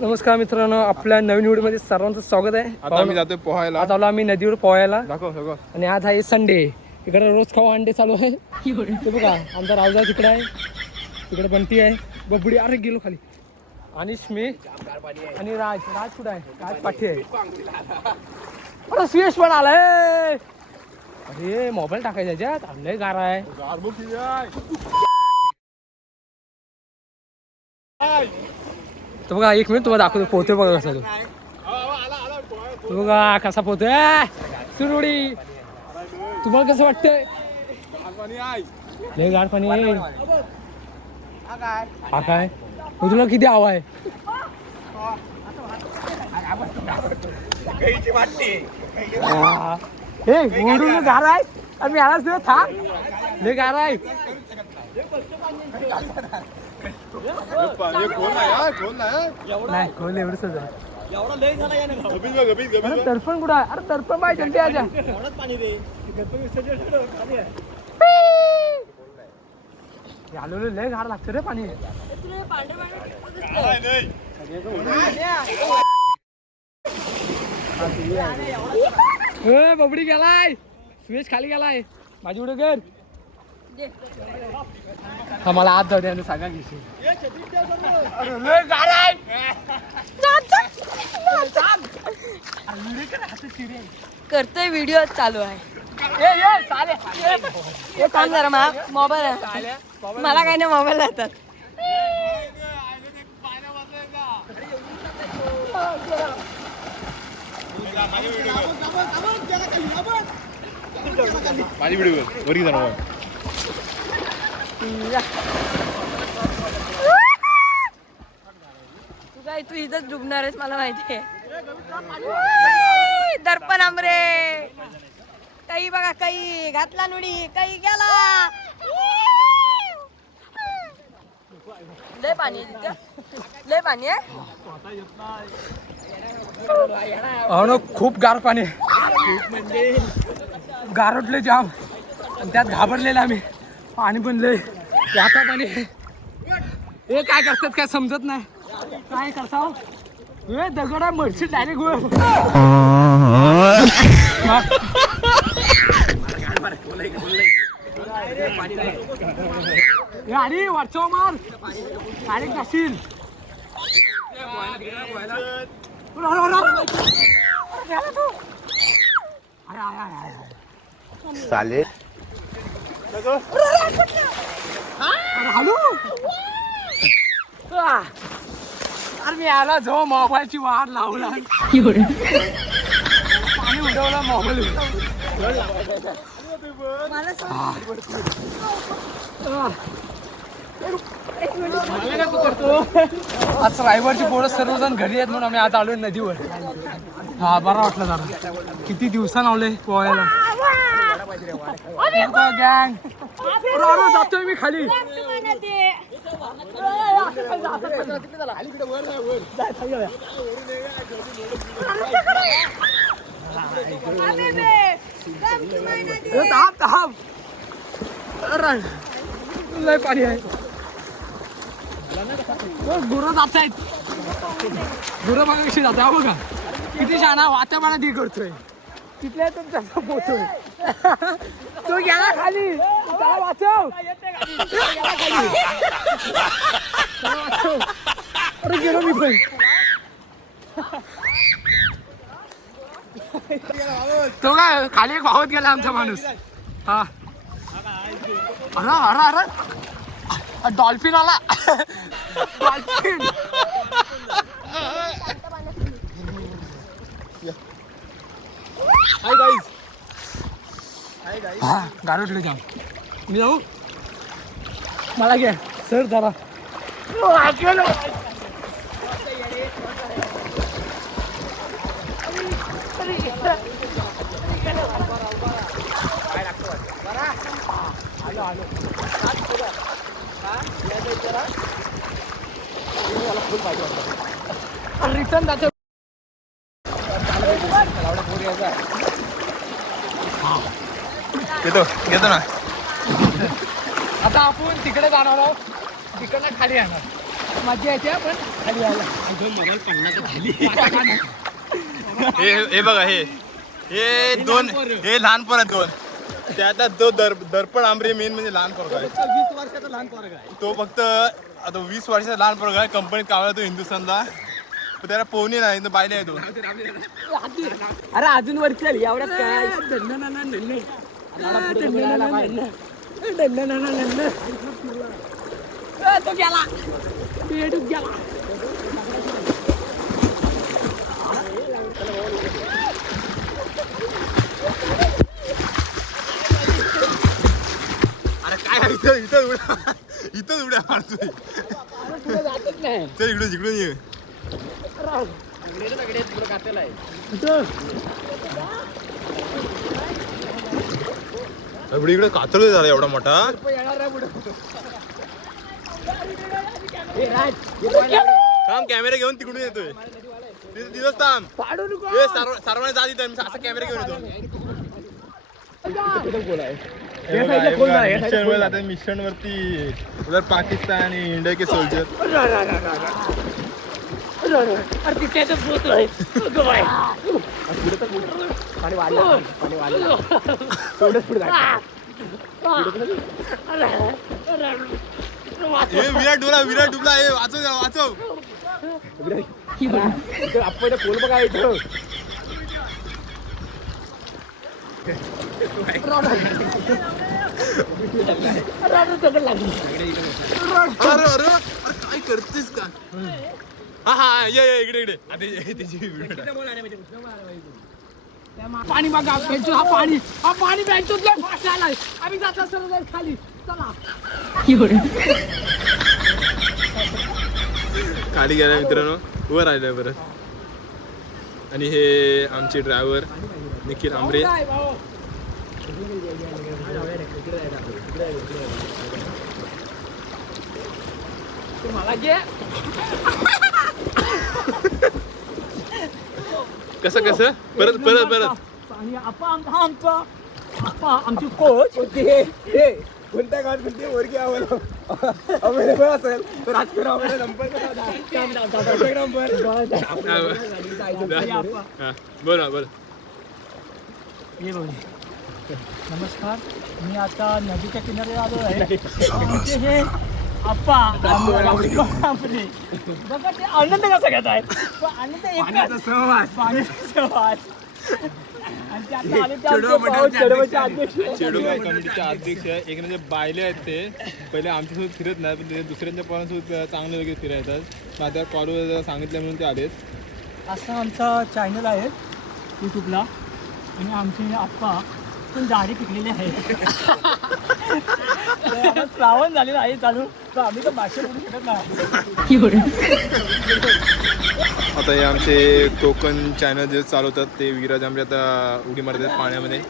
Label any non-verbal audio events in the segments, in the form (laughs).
नमस्कार मित्रांनो आपल्या नवीन व्हिडिओमध्ये सर्वांचं स्वागत आहे. आता आम्ही जातोय पोहायला. आज आलो आम्ही नदीवर पोहायला. दाखव आणि आज आहे संडे इकडे रोज खाऊ अंडे चालू आहे. ते बघा आमचा रावजा तिकडे आहे. तिकडे बंटी आहे. बबडी अरे गेलो खाली. आणि मी आणि राज राज कुठे आहे? राज पाठी आहे. अरे सुयश पण आलाय. अरे मोबाईल टाकायचा याच्यात. आणलंय गारा आहे. तर बघा एक मिनिट तुम्हाला दाखवतो पोहतोय बघा कसा तो तो. बघा कसा पोहतोय. सुरुडी तुम्हाला कसं वाटतंय? लय गाड पाणी हा काय? मग तुला किती हवा आहे? हा. हे ओढून गार आहे. आणि मी आलाच नाही था लय गार आहे. नाही खोल एवढंच आहे अरे तर्पण कुठं आहे? अरे तर्पण आजा लय घार लागतं रे पाणी. ए, बबडी गेलाय. सुरेश खाली गेलाय. माझी उडे कर. हा मला आज जाऊ द्या सांगा घेशील करतोय व्हिडिओ चालू आहे. ए, ए, चालेल. हे काम जरा मा मोबाईल आहे. मला काही नाही मोबाईल येतात माझी व्हिडिओ वरी जाणार तू काय तू इथंच डुबणार आहेस मला माहिती आहे. दर्पण आमरे. काही बघा काही घातला नुडी काही गेला. लय पाणी आहे तिथं. लय पाणी आहे. हो ना खूप गार पाणी आहे. गारटले जाम. आणि त्यात घाबरलेलं आम्ही. पाणी पण लय. आता पाणी हे काय करतात काय समजत नाही. काय करता हो? दगड मडशी डायरेक्ट गाडी वाटतो मार. डायरेक्ट जाशील. चालेल हॅलो अरे मी आला जो मोबाईलची वाट लावला पाणी उडवला मोबाईल आज रायवरची पोरं सर्वजण घरी आहेत म्हणून आम्ही आज आलोय नदीवर. हा बरा वाटलं जरा. किती दिवसानं आलोय पोहायला? गँग जातोय मी खाली. ए, थांब थांब. अरे, लय पाणी आहे. ओ, गुरं जात आहेत. गुरं बघा जात आहे. बघा. किती शाणा वात्या पाण्यात हे करतोय. तिथल्या तुमच्या पोहोचतोय तो गेला खाली. त्याला वाचव. खाली. त्याला वाचव. अरे गेलो मी पण. तो काय खाली एक वाहत गेला आमचा माणूस. हा. अरे अरे अरे. डॉल्फिन आला. डॉल्फिन. हाय गाईज हा गारटले जाम मी जाऊ मला घ्या सर जरा. रिटर्न जायचं येतो येतो ना. आता आपण तिकडे जाणार आहोत. तिकडनं खाली येणार. मजा येते पण खाली यायला. हे हे बघा हे. हे दोन हे लहान पोर आहेत दोन. ते आता तो दर दर्पण आंबरे मेन म्हणजे लहान पोरगा आहे. वीस वर्षाचा लहान पोरगा आहे. तो फक्त आता वीस वर्षाचा लहान पोरगा आहे कंपनीत कामाला तो हिंदुस्थानला. पण त्याला पोहणी नाही तो बायले आहे तो. अरे अजून वर चल एवढ्यात काय? तो गेला अरे काय इथं इथं उड्या (laughs) इथंच उड्या मारतोय जातच नाही चल इकडून इकडून ये. इकडे इकडे कातळ झाला एवढा मोठा. थांब कॅमेरा घेऊन तिकडून येतोय. दिवस थांब. पाडू नको. सर्व सर्वांना जा तिथं मी असा कॅमेरा घेऊन येतो. मिशन वर वरती उधर पाकिस्तान आणि इंडिया के सोल्जर अरे तिथे तर पोचलोय अगं बाई. पाणी वाढलं पाणी वाढलं. तेवढंच पुढे हे विराट डुबला विराट डुबला. हे वाचव जरा, वाचव. आपण पोल बघा इथं अरे अरे अरे काय करतेस का हा हा ये ये इकडे इकडे पाणी बघा हा पाणी हा पाणी बेंचो आलाय आम्ही जात खाली चला खाली गेल्या मित्रांनो. वर राहिलंय बरं आणि हे आमचे ड्रायव्हर निखिल आंबरे काय भाऊ? तुम्हाला घे (laughs) कसं कसं? परत परत परत. आणि आपा हा आमचा. आपा आमची कोच होते कोणत्या गावात कोणती वर्गी अवेलेबल असेल तर नंबर हा बोला बोला. ये बोले नमस्कार. मी आता नदीच्या किनारी आलो आहे. आमचे हे आप्पा बापरे. बघा ते आनंद कसा घेत आहे तो आनंद एकच. सहवास. पाण्याचा सहवास. आणि ते आता आले ते आमचे भाऊ चेडवचे अध्यक्ष. कमिटीचे एक म्हणजे बायले आहेत ते. पहिले आमच्यासोबत फिरत नाही पण ते दुसऱ्यांच्या पोरांसोबत चांगले वगैरे फिरायतात आता कॉलेज सांगितलं म्हणून ते आलेत. असं आमचा चॅनल आहे यूट्यूबला आणि आमचे आप्पा पण दाढी पिकलेली आहे. श्रावण झालेलं आहे चालू. तर आम्ही तर भाषा बोलू शकत नाही. आता हे आमचे कोकण चॅनल जे चालवतात ते विराज आमचे आता उडी मारतात पाण्यामध्ये.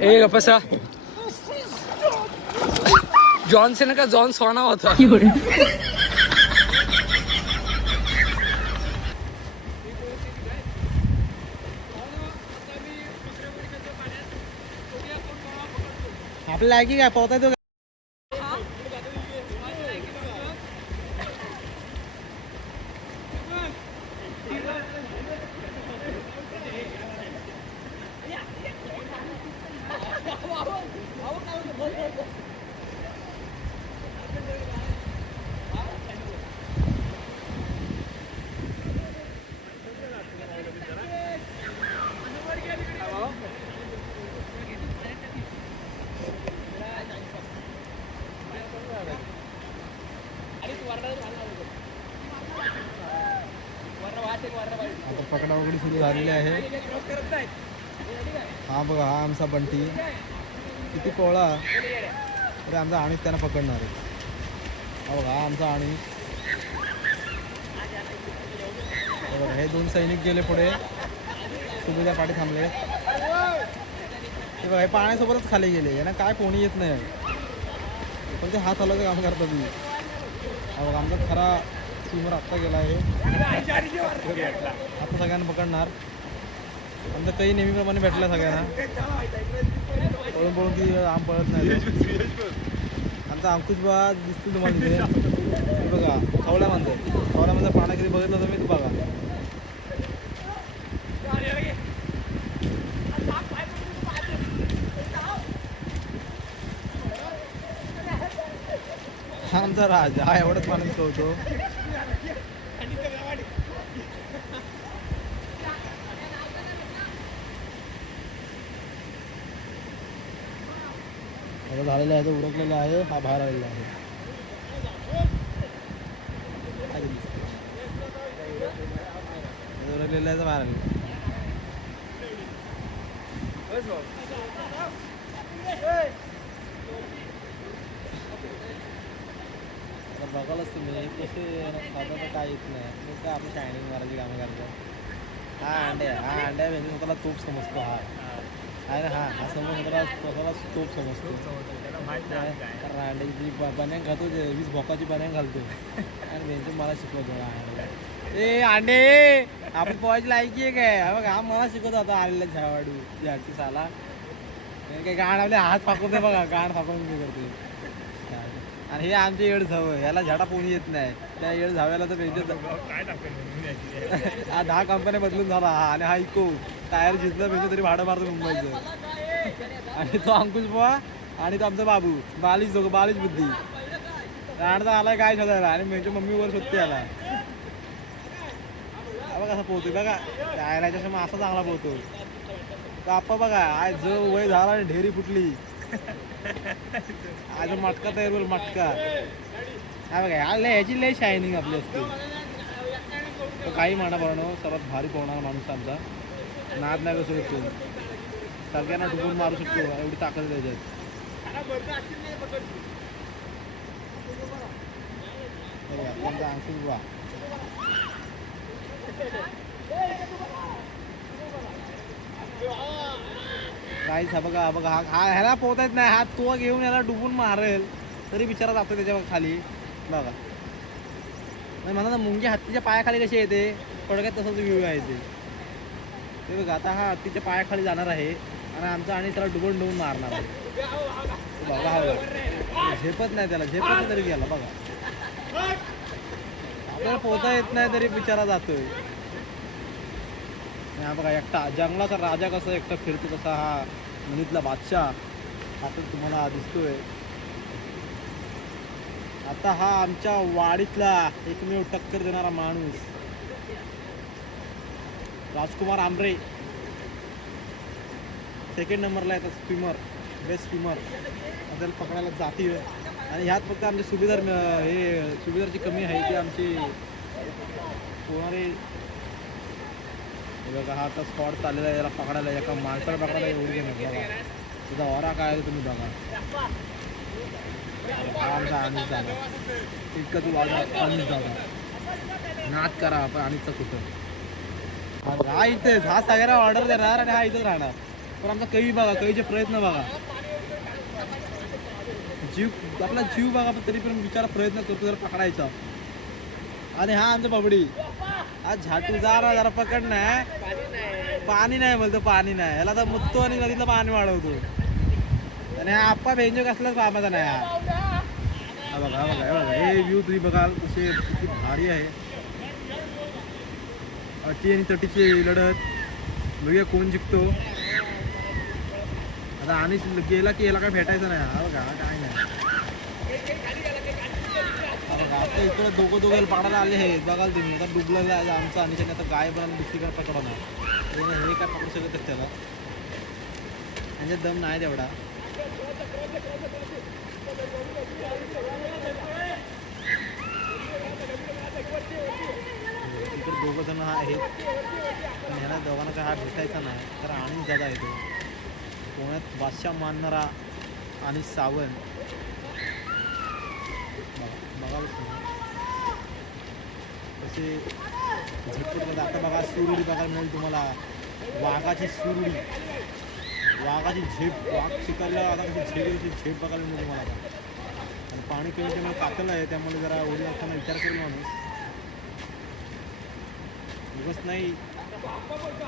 ए गप्पा जॉनसन का जॉन सोना होता. आपल्याला की काय पोहता तो पकडा झालेली आहे. हा बघा हा आमचा बंटी. किती पोळा अरे आमचा आणीस त्यांना पकडणार आहे. हा बघा हा आमचा आणीस हे बघा हे दोन सैनिक गेले पुढे. सुविधा पाठी थांबले. ते बघा हे पाण्यासोबतच खाली गेले. यांना काय कोणी येत नाही. पण ते हात हलवते काम करतात मी हा बघा आमचा खरा स्विमर आत्ता गेला आहे. आता सगळ्यांना पकडणार. आमचं काही नेहमीप्रमाणे भेटलं सगळ्यांना. पळून पळून ती आम पळत नाही. आमचा अंकुश बा दिसतो तुम्हाला तिथे हे बघा खवला खवल्यामध्ये पाण्या कधी बघितलं तुम्ही? तू बघा. आमचा राजा हा एवढंच पाण्यात होतो आता झालेला आहे तो उडकलेला आहे हा बाहेर आलेला आहे. उडकलेला आहे तो बाहेर आलेला बघालच तुम्ही कसे साधं काय येत नाही. मग आपण शायनिंग मारायची कामं करतो हा अंडे हा अंड्या म्हणजे स्वतःला तूप समजतो हा. ना हा हा समज स्वतःला तूप समजतो. जी बन्यान खातो वीस भोकाची बन्यान घालतो. आणि त्यांचे मला शिकवतो ए अंडे आपण पोहायची लायकी आहे काय? बघा हा मला शिकवतो आता आलेला झावाडू झाडची साला. काय गाण आपले हात फाकून बघा गाण फाकून करते आणि हे आमचे येड झाव याला झाडा पोणी येत नाही. त्या येड झाव्याला तर त्यांच्या हा दहा कंपन्या बदलून झाला. हा आणि हा इको. टायर जिंकलं म्हणजे तरी भाडं मारतो मुंबईचं. आणि तो अंकुश बुवा आणि तो आमचा बाबू. बालिश दोघं बालिश बुद्धी. राणचा आलाय काय शोधायला? आणि म्हणजे मम्मीवर शोधते आला बघा कसा पोहतोय. बघा टायराच्या समोर असा चांगला पोहतो आप्पा बघा आज जो वय झाला आणि ढेरी फुटली. (laughs) आज मटका तयार होईल मटका. हा बघा ह्या लय ह्याची लय शायनिंग आपली असते. तो काही म्हणा म्हणून सर्वात भारी पोहणारा माणूस आमचा. नाद नाही कसं शकतो सगळ्यांना डुबून मारू शकतो एवढी ताकद त्याच्यात. बघा, बुवा. काहीच हा बघा बघा. हा हा ह्याला पोहता येत नाही. हा तो घेऊन याला डुबून मारेल. तरी बिचारा जातो त्याच्याखाली. बघा. नाही म्हणा ना मुंगी हत्तीच्या पायाखाली कशी येते? थोडक्यात तसंच व्ह्यू आहे ते. ते बघा आता हा हत्तीच्या पायाखाली जाणार आहे. आणि आमचा आणि त्याला डुबून डुबून मारणार आहे. बाबा बघा हा बघा. झेपत नाही त्याला. झेपत नाही तरी गेला. बघा. आपल्याला पोहता येत नाही तरी बिचारा जातोय. आणि हा बघा एकटा. जंगलाचा राजा कसा एकटा फिरतो तसा हा? नदीतला बादशाह. आता तुम्हाला दिसतोय. आता हा आमच्या वाडीतला एकमेव टक्कर देणारा माणूस. राजकुमार आमरे. सेकंड नंबरला येतात स्विमर बेस्ट स्विमर त्याला पकडायला जाती आणि ह्यात फक्त आमचे सुभेदार हे सुभेदारची कमी आहे की आमचे. पोहणारे बघा हा आता स्पॉट चाललेला आहे याला पकडायला एका माणसाला पकडायला एवढी नाही बघा. तुझा ओरा काय तुम्ही बघा. आमचा इतकं तू वाजा नाच करा आपण अनिलचा कुठं. हा इथेच हा सगळ्यांना ऑर्डर देणार आणि हा इथेच राहणार. पण आमचा कवी बघा कवीचे प्रयत्न बघा. जीव आपला जीव बघा पण तरी पण बिचारा प्रयत्न करतो जर पकडायचा. आणि हा आमचा बबडी. आज झाटू जा ना जरा पकड नाही पाणी नाही बोलतो पाणी नाही. याला तर मुत्तो आणि नदीतलं पाणी वाढवतो. आणि आप्पा भेंजो कसलाच कामाचा नाही हा. बघा बघा बघा. हे व्ह्यू तुम्ही बघाल कसे किती भारी आहे. अटी आणि तटीची लढत. बघूया कोण जिंकतो. आता आणि गेला की याला काय भेटायचं नाही. हा बघा काय नाही हा बघा आता इकडे दोघं दोघं पाडायला आले हे बघाल तुम्ही. आता डुबलेला आहे आमचा आणि त्याने आता गाय बनवून दुसरीकडे पकडवणार त्याने हे काय पकडू शकत आहेत त्याला. म्हणजे दम नाही तेवढा. इकडे दोघं जण आहेत. पण ह्याला दोघांना काय हा भेटायचा नाही. तर आणि दादा येतो पुण्यात बादशाह मानणारा आणि सावंत. तसे बघावंच झटपट म्हणजे आता बघा सुरुडी बघायला मिळेल तुम्हाला. वाघाची सुरुडी वाघाची झेप वाघ शिकायला आता कशी झेप येते झेप बघायला मिळेल तुम्हाला आणि पाणी कमी त्यामुळे कातलं आहे त्यामुळे जरा उडी असताना विचार करेल माणूस दिवस नाही.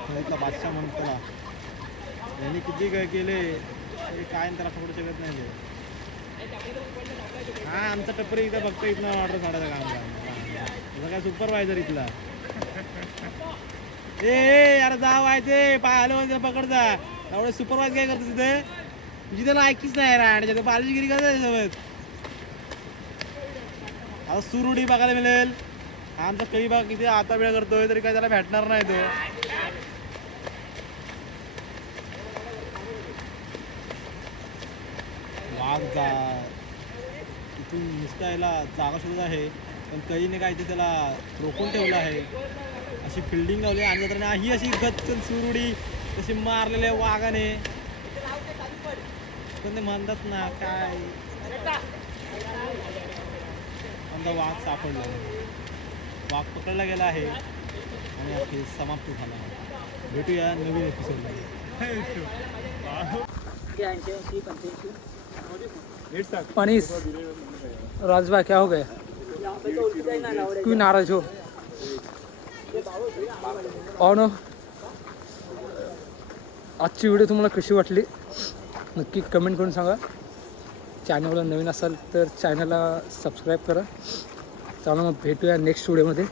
नदीतला बादशाह म्हणून त्याला. यांनी किती काय केले काय त्याला पकडू शकत नाही ते. हा आमचा टप्परी इथं फक्त इथनं ऑर्डर काढायचं काम तुझा काय सुपरवायझर इथला. ए यार जा व्हायचे पाय आलो म्हणजे पकड जा. एवढे सुपरवाईज काय करतो तिथे तुझी त्याला ऐकीच नाही राहण्याच्या पालजीगिरी बालजीगिरी करत त्याच्यासोबत. आता सुरुडी बघायला मिळेल. आमचा कवी बघ किती आता वेळ करतोय तरी काय त्याला भेटणार नाही तो. वाघ जा. इथून निसटायला जागा शोधत आहे. पण कैने काय ते त्याला रोखून ठेवलं आहे. अशी फिल्डिंग लावली आणि नंतर ही अशी गच्चन सुरुडी तशी मारलेल्या वाघाने. पण ते म्हणतात ना काय? आमचा वाघ सापडला. वाघ पकडला गेला आहे. आणि अखेर समाप्त झाला. भेटूया नवीन एपिसोडमध्ये मनीष राजभा क्या हो गए क्यों नाराज हो? हो ना। आजची व्हिडिओ तुम्हाला कशी वाटली? नक्की कमेंट करून सांगा. चॅनलला नवीन असाल तर चॅनलला सबस्क्राईब करा. चला मग भेटूया नेक्स्ट व्हिडिओमध्ये